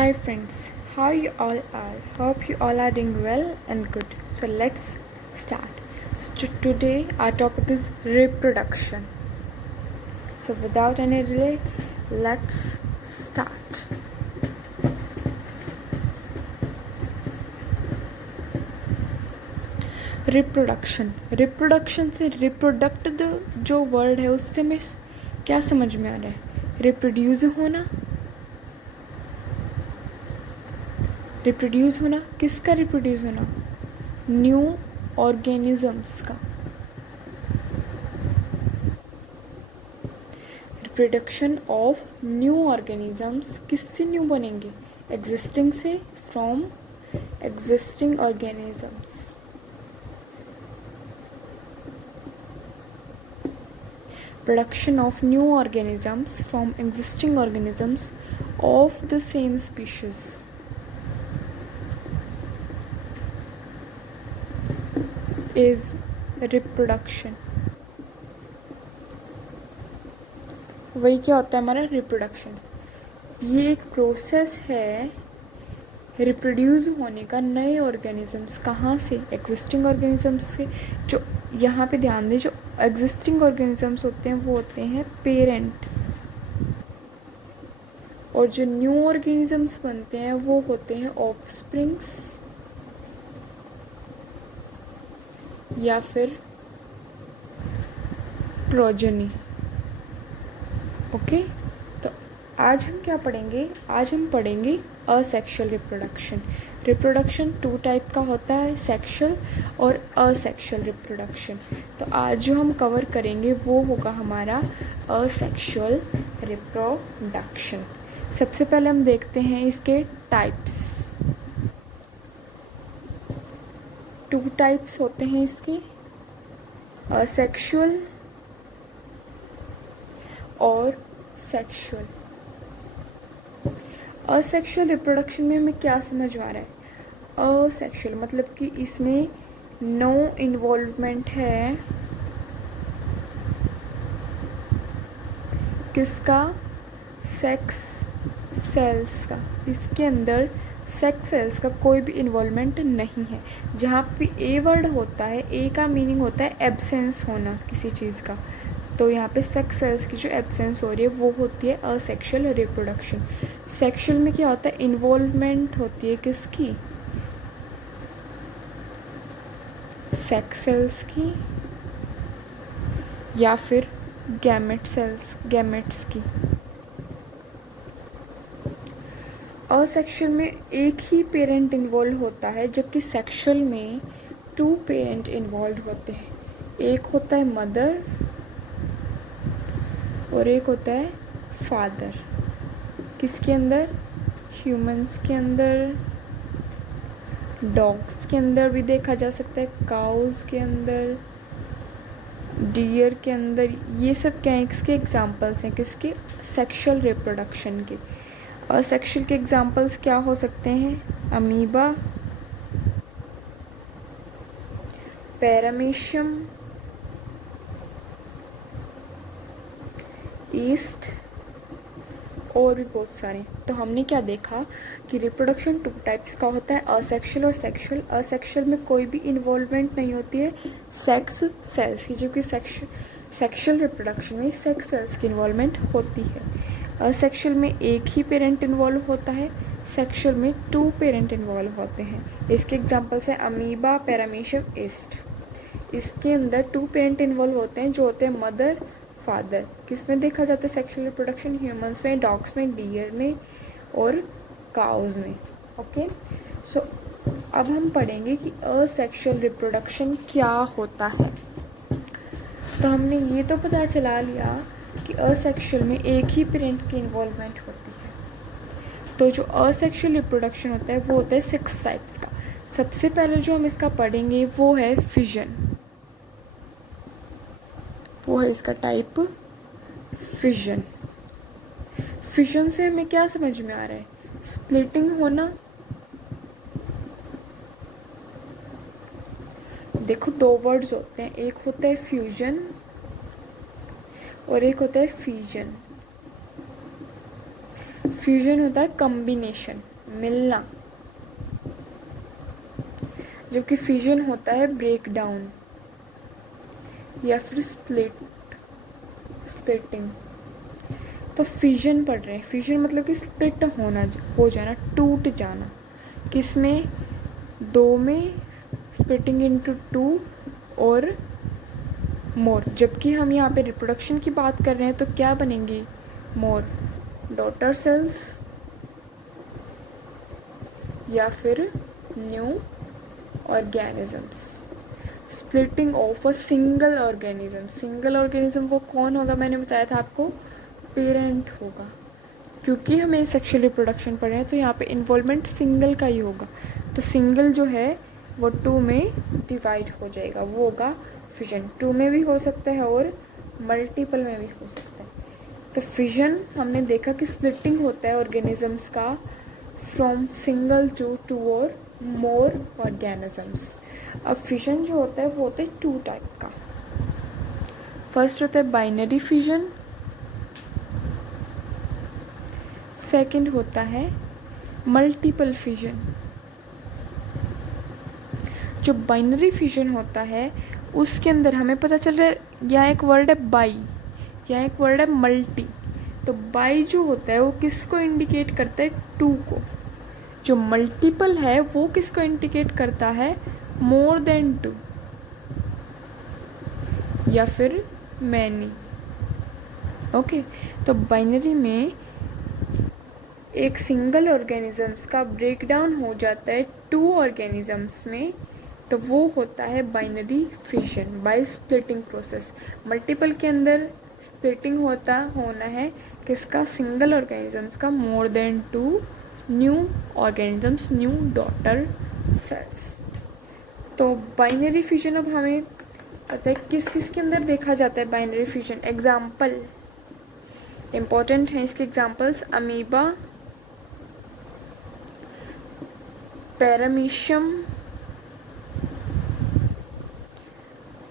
Hi friends, how you all are? Hope you all are doing well and good. So let's start. Today our topic is reproduction. So without any delay, let's start. Reproduction से रिप्रोडक्ट जो word है उससे हमें क्या समझ में आ रहा है? रिप्रोड्यूस होना किसका रिप्रोड्यूस होना? न्यू ऑर्गेनिजम्स का। रिप्रोडक्शन ऑफ न्यू ऑर्गेनिजम्स किससे न्यू बनेंगे? एग्जिस्टिंग से, from existing organisms. Production of new organisms from existing organisms of the same species is reproduction. वही क्या होता है हमारा रिप्रोडक्शन? ये एक प्रोसेस है रिप्रोड्यूस होने का नए ऑर्गेनिजम्स। कहाँ से? एग्जिस्टिंग ऑर्गेनिजम्स से। जो यहाँ पे ध्यान दें, जो एग्जिस्टिंग ऑर्गेनिजम्स होते हैं वो होते हैं पेरेंट्स, और जो न्यू ऑर्गेनिजम्स बनते हैं वो होते हैं ऑफस्प्रिंग्स या फिर प्रोजेनी। ओके, तो आज हम क्या पढ़ेंगे? आज हम पढ़ेंगे असेक्सुअल रिप्रोडक्शन। रिप्रोडक्शन 2 टाइप का होता है, सेक्सुअल और असेक्सुअल रिप्रोडक्शन। तो आज जो हम कवर करेंगे वो होगा हमारा असेक्सुअल रिप्रोडक्शन। सबसे पहले हम देखते हैं इसके टाइप्स। 2 टाइप्स होते हैं इसके, असेक्सुअल और सेक्सुअल। असेक्सुअल रिप्रोडक्शन में हमें क्या समझ आ रहा है? असेक्सुअल मतलब कि इसमें नो इन्वॉल्वमेंट है किसका? सेक्स सेल्स का। इसके अंदर सेक्स सेल्स का कोई भी इन्वॉल्वमेंट नहीं है। जहाँ पे ए वर्ड होता है, ए का मीनिंग होता है एब्सेंस होना किसी चीज़ का, तो यहाँ पे सेक्स सेल्स की जो एब्सेंस हो रही है वो होती है असेक्सुअल रिप्रोडक्शन। सेक्सुअल में क्या होता है? इन्वॉल्वमेंट होती है किसकी? सेक्स सेल्स की या फिर गैमेट्स की। असेक्सुअल में एक ही पेरेंट इन्वॉल्व होता है, जबकि सेक्सुअल में 2 पेरेंट इन्वॉल्व होते हैं। एक होता है मदर और एक होता है फादर। किसके अंदर? ह्यूमंस के अंदर, डॉग्स के अंदर भी देखा जा सकता है, काउस के अंदर, डियर के अंदर। ये सब क्या है? इसके एग्जाम्पल्स हैं किसके? सेक्सुअल रिप्रोडक्शन के। और सेक्सुअल के एग्जाम्पल्स क्या हो सकते हैं? अमीबा, पैरामीशियम, ईस्ट और भी बहुत सारे। तो हमने क्या देखा कि रिप्रोडक्शन 2 टाइप्स का होता है, असेक्सुअल और सेक्सुअल। असेक्सुअल में कोई भी इन्वॉल्वमेंट नहीं होती है सेक्स सेल्स की, जबकि सेक्सुअल रिप्रोडक्शन में सेक्स सेल्स की इन्वॉल्वमेंट होती है। असेक्सुअल में एक ही पेरेंट इन्वॉल्व होता है, सेक्सुअल में 2 पेरेंट इन्वॉल्व होते हैं। इसके एग्जाम्पल्स हैं अमीबा, पैरामीशियम, ईस्ट। इसके अंदर 2 पेरेंट इन्वॉल्व होते हैं जो होते हैं मदर, फादर। किस में देखा जाता है सेक्सुअल रिप्रोडक्शन? ह्यूमंस में, डॉग्स में, डियर में और काउज में। ओके, सो अब हम पढ़ेंगे कि असेक्सुअल रिप्रोडक्शन क्या होता है। तो हमने ये तो पता चला लिया कि असेक्सुअल में एक ही पेरेंट की इन्वॉल्वमेंट होती है। तो जो असेक्सुअल रिप्रोडक्शन होता है वो होता है 6 टाइप्स का। सबसे पहले जो हम इसका पढ़ेंगे वो है फिजन। वो है इसका टाइप फिजन। फिजन से हमें क्या समझ में आ रहा है? स्प्लिटिंग होना। देखो 2 वर्ड्स होते हैं, एक होता है फ्यूजन और एक होता है फीजन। फ्यूजन होता है कॉम्बिनेशन, मिलना, जबकि फिजन होता है ब्रेक डाउन या फिर स्प्लिटिंग। तो फिजन पढ़ रहे हैं, फिजन मतलब कि स्प्लिट हो जाना, टूट जाना। किस में? दो में, स्प्लिटिंग इनटू टू और मोर। जबकि हम यहाँ पे रिप्रोडक्शन की बात कर रहे हैं तो क्या बनेंगी? मोर डॉटर सेल्स या फिर new organisms. Splitting of a single organism. Single organism वो कौन होगा? मैंने बताया था आपको, पेरेंट होगा। क्योंकि हमें सेक्शुअल रिप्रोडक्शन पढ़ रहे हैं तो यहाँ पे इन्वॉल्वमेंट सिंगल का ही होगा। तो सिंगल जो है वो टू में डिवाइड हो जाएगा, वो होगा फिजन। टू में भी हो सकता है और मल्टीपल में भी हो सकता है। तो फिजन हमने देखा कि स्प्लिटिंग होता है ऑर्गेनिजम्स का फ्रॉम सिंगल टू टू और मोर ऑर्गेनिजम्स। अब फिजन जो होता है वो होता है टू टाइप का। फर्स्ट होता है बाइनरी फिजन, सेकंड होता है मल्टीपल फिजन। जो बाइनरी फिजन होता है उसके अंदर हमें पता चल रहा है, यहाँ एक वर्ड है बाई, यहाँ एक वर्ड है मल्टी। तो बाई जो होता है वो किसको इंडिकेट करता है? टू को। जो मल्टीपल है वो किसको इंडिकेट करता है? मोर देन टू या फिर मैनी। ओके, तो बाइनरी में एक सिंगल ऑर्गेनिजम्स का ब्रेकडाउन हो जाता है टू ऑर्गेनिजम्स में, तो वो होता है binary fission by splitting process. Multiple के अंदर स्प्लिटिंग होना है किसका? सिंगल ऑर्गेनिजम्स का, more than two new organisms, new daughter cells. तो बाइनरी फिजन अब हमें पता है किस किस के अंदर देखा जाता है बाइनरी फिजन। एग्जाम्पल इम्पॉर्टेंट है इसके एग्जाम्पल्स, अमीबा, पैरामीशियम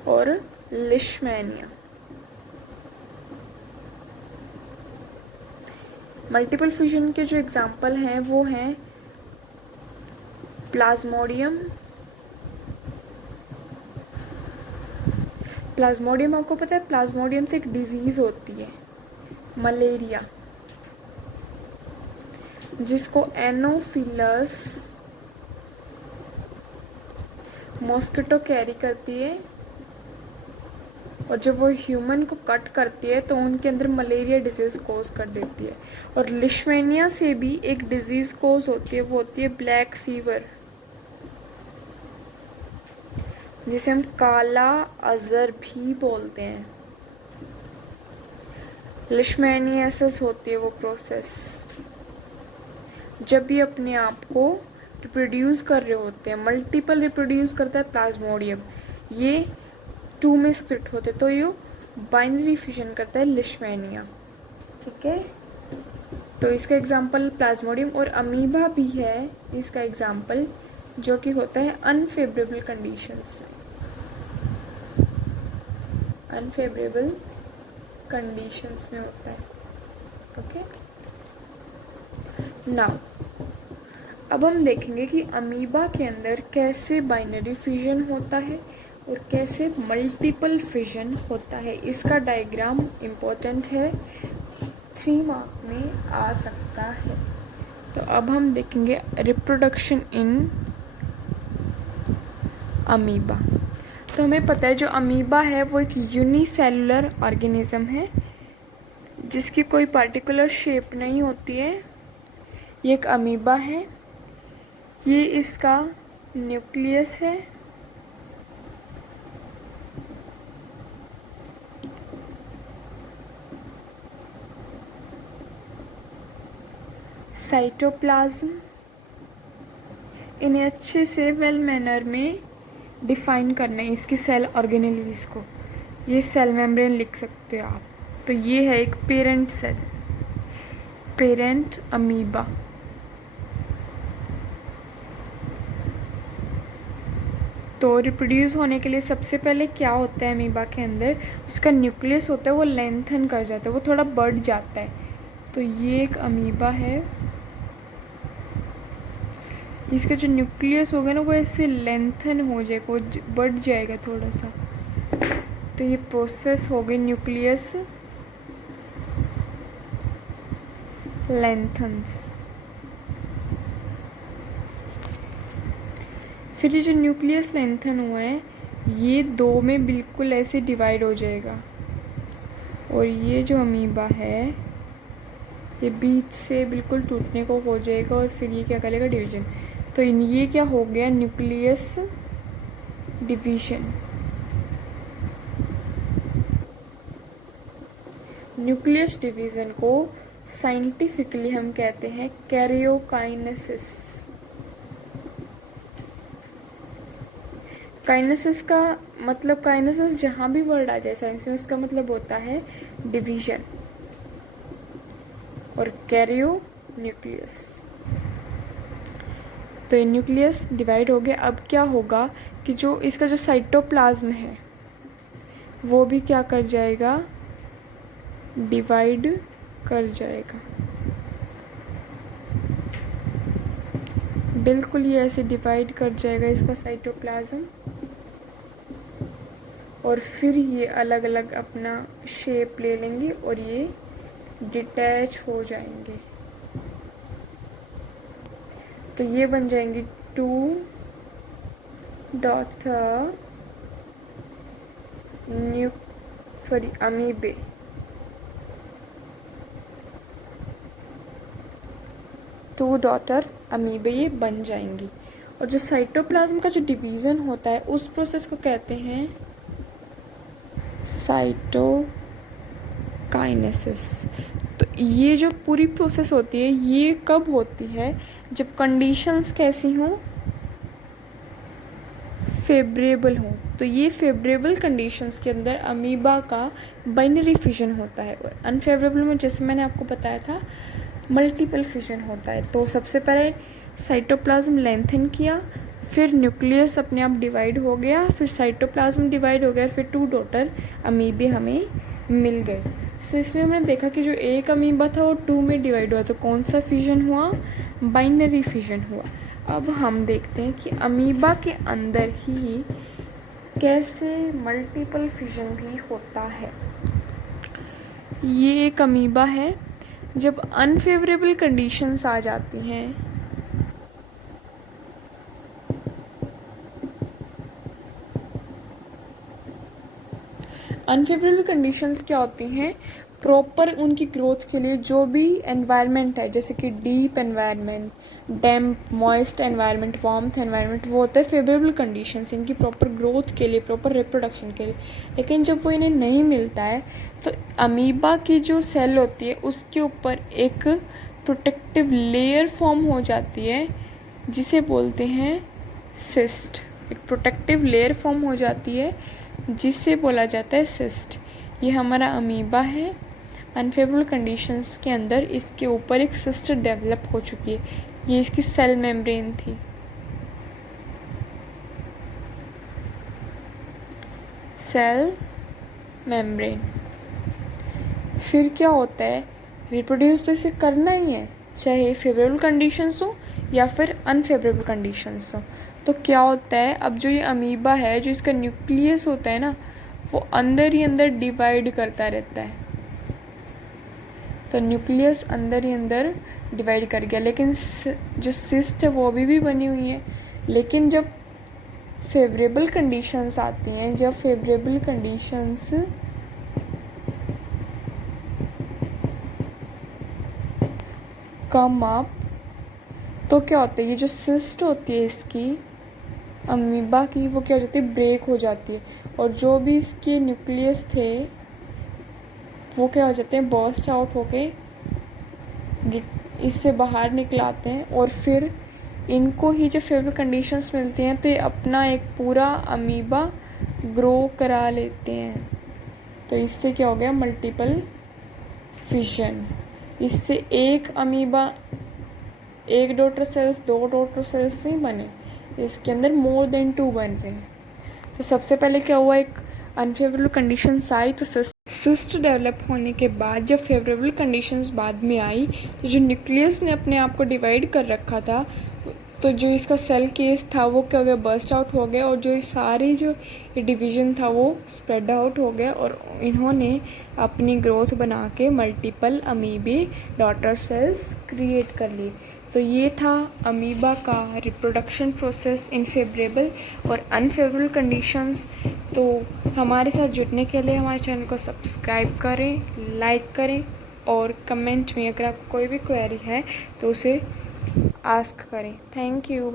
और लिशमैनिया। मल्टीपल फ्यूजन के जो एग्जाम्पल हैं वो हैं प्लाज्मोडियम। प्लाज्मोडियम आपको पता है, प्लाज्मोडियम से एक डिजीज होती है मलेरिया, जिसको एनोफिलस मॉस्किटो कैरी करती है, और जब वो ह्यूमन को कट करती है तो उनके अंदर मलेरिया डिजीज़ कोज कर देती है। और लिशमैनिया से भी एक डिजीज़ कोज होती है, वो होती है ब्लैक फीवर, जिसे हम काला अजर भी बोलते हैं। लिशमैनियासिस होती है वो प्रोसेस, जब भी अपने आप को रिप्रोड्यूस कर रहे होते हैं। मल्टीपल रिप्रोड्यूस करता है प्लाज्मोडियम, ये टू में स्प्लिट होते, तो ये बाइनरी फिजन करता है लिशमैनिया। ठीक है, तो इसका एग्जांपल प्लाज्मोडियम और अमीबा भी है इसका एग्जांपल, जो कि होता है अनफेवरेबल कंडीशंस में, अनफेवरेबल कंडीशंस में होता है। ओके, नाउ अब हम देखेंगे कि अमीबा के अंदर कैसे बाइनरी फिजन होता है और कैसे मल्टीपल फिजन होता है। इसका डायग्राम इम्पोर्टेंट है, 3 मार्क में आ सकता है। तो अब हम देखेंगे रिप्रोडक्शन इन अमीबा। तो हमें पता है जो अमीबा है वो एक यूनिसेलुलर ऑर्गेनिज्म है, जिसकी कोई पर्टिकुलर शेप नहीं होती है। ये एक अमीबा है, ये इसका न्यूक्लियस है, साइटोप्लाज्म। इन्हें अच्छे से वेल मैनर में डिफाइन करना है, इसकी सेल ऑर्गेनेलीज को। ये सेल मेम्ब्रेन लिख सकते हो आप। तो ये है एक पेरेंट सेल, पेरेंट अमीबा। तो रिप्रोड्यूस होने के लिए सबसे पहले क्या होता है अमीबा के अंदर, जिसका न्यूक्लियस होता है वो लेंथन कर जाता है, वो थोड़ा बढ़ जाता है। तो ये एक अमीबा है, इसका जो न्यूक्लियस होगा ना वो ऐसे लेंथन हो जाएगा, वो बढ़ जाएगा थोड़ा सा। तो ये प्रोसेस हो गई न्यूक्लियस लेंथन्स। फिर ये जो न्यूक्लियस लेंथन हुआ है ये दो में बिल्कुल ऐसे डिवाइड हो जाएगा, और ये जो अमीबा है ये बीच से बिल्कुल टूटने को हो जाएगा, और फिर ये क्या करेगा, डिवीजन। तो ये क्या हो गया, न्यूक्लियस डिवीजन। न्यूक्लियस डिवीजन को साइंटिफिकली हम कहते हैं कैरियोकाइनेसिस। काइनेसिस का मतलब, काइनेसिस जहाँ भी वर्ड आ जाए साइंस में उसका मतलब होता है डिवीजन, और कैरियो न्यूक्लियस। तो ये न्यूक्लियस डिवाइड हो गया। अब क्या होगा कि जो इसका जो साइटोप्लाज्म है वो भी क्या कर जाएगा, डिवाइड कर जाएगा। बिल्कुल ये ऐसे डिवाइड कर जाएगा इसका साइटोप्लाज्म, और फिर ये अलग अलग अपना शेप ले लेंगे और ये डिटैच हो जाएंगे। तो ये बन जाएंगी अमीबे। टू डॉटर अमीबे ये बन जाएंगी। और जो साइटोप्लाज्म का जो डिवीज़न होता है उस प्रोसेस को कहते हैं साइटोकाइनेसिस। तो ये जो पूरी प्रोसेस होती है ये कब होती है, जब कंडीशंस कैसी हों, फेवरेबल हों। तो ये फेवरेबल कंडीशंस के अंदर अमीबा का बाइनरी फिजन होता है, और अनफेवरेबल में जैसे मैंने आपको बताया था मल्टीपल फिजन होता है। तो सबसे पहले साइटोप्लाज्म लेंथन किया, फिर न्यूक्लियस अपने आप डिवाइड हो गया, फिर साइटोप्लाज्म डिवाइड हो गया, फिर टू डॉटर अमीबे हमें मिल गए। सो इसमें हमने देखा कि जो एक अमीबा था वो टू में डिवाइड हुआ, तो कौन सा फिजन हुआ, बाइनरी फिजन हुआ। अब हम देखते हैं कि अमीबा के अंदर ही कैसे मल्टीपल फिजन भी होता है। ये एक अमीबा है, जब अनफेवरेबल कंडीशंस आ जाती हैं अनफेवरेबल कंडीशंस क्या होती हैं, प्रॉपर उनकी ग्रोथ के लिए जो भी एनवायरनमेंट है, जैसे कि डीप एनवायरनमेंट, डैम्प मॉइस्ट एनवायरनमेंट, वार्मथ एनवायरनमेंट, वो होता है फेवरेबल कंडीशंस इनकी प्रॉपर ग्रोथ के लिए, प्रॉपर रिप्रोडक्शन के लिए। लेकिन जब वो इन्हें नहीं मिलता है तो अमीबा की जो सेल होती है उसके ऊपर एक प्रोटेक्टिव लेयर फॉर्म हो जाती है जिसे बोलते हैं सिस्ट। एक प्रोटेक्टिव लेयर फॉर्म हो जाती है जिसे बोला जाता है सिस्ट। ये हमारा अमीबा है, अनफेवरेबल कंडीशंस के अंदर इसके ऊपर एक सिस्ट डेवलप हो चुकी है। ये इसकी सेल मेम्ब्रेन थी। Cell membrane. फिर क्या होता है, रिप्रोड्यूस तो इसे करना ही है, चाहे फेवरेबल कंडीशंस हो या फिर अनफेवरेबल कंडीशंस हो। तो क्या होता है, अब जो ये अमीबा है, जो इसका न्यूक्लियस होता है ना, वो अंदर ही अंदर डिवाइड करता रहता है। तो न्यूक्लियस अंदर ही अंदर डिवाइड कर गया, लेकिन जो सिस्ट है वो अभी भी बनी हुई है। लेकिन जब फेवरेबल कंडीशंस आती हैं, जब फेवरेबल कंडीशंस कम अप, तो क्या होता है, ये जो सिस्ट होती है इसकी अमीबा की, वो क्या हो जाती है, ब्रेक हो जाती है, और जो भी इसके न्यूक्लियस थे वो क्या हो जाते हैं, बर्स्ट आउट होके इससे बाहर निकल आते हैं, और फिर इनको ही जब फेवरेबल कंडीशंस मिलती हैं तो ये अपना एक पूरा अमीबा ग्रो करा लेते हैं। तो इससे क्या हो गया, मल्टीपल फिजन। इससे एक अमीबा, एक डॉटर सेल्स, दो डॉटर सेल्स नहीं बने, इसके अंदर मोर देन 2 बन रहे हैं। तो सबसे पहले क्या हुआ, एक अनफेवरेबल कंडीशंस आई, तो सिस्ट डेवलप होने के बाद जब फेवरेबल कंडीशंस बाद में आई तो जो न्यूक्लियस ने अपने आप को डिवाइड कर रखा था तो जो इसका सेल केस था वो क्या हो गया, बर्स्ट आउट हो गया, और जो ये सारी जो डिवीज़न था वो स्प्रेड आउट हो गया, और इन्होंने अपनी ग्रोथ बना के मल्टीपल अमीबी डॉटर सेल्स क्रिएट कर ली। तो ये था अमीबा का रिप्रोडक्शन प्रोसेस इन फेवरेबल और अनफेवरेबल कंडीशंस। तो हमारे साथ जुड़ने के लिए हमारे चैनल को सब्सक्राइब करें, लाइक करें, और कमेंट में अगर आपको कोई भी क्वेरी है तो उसे आस्क करें। Thank you.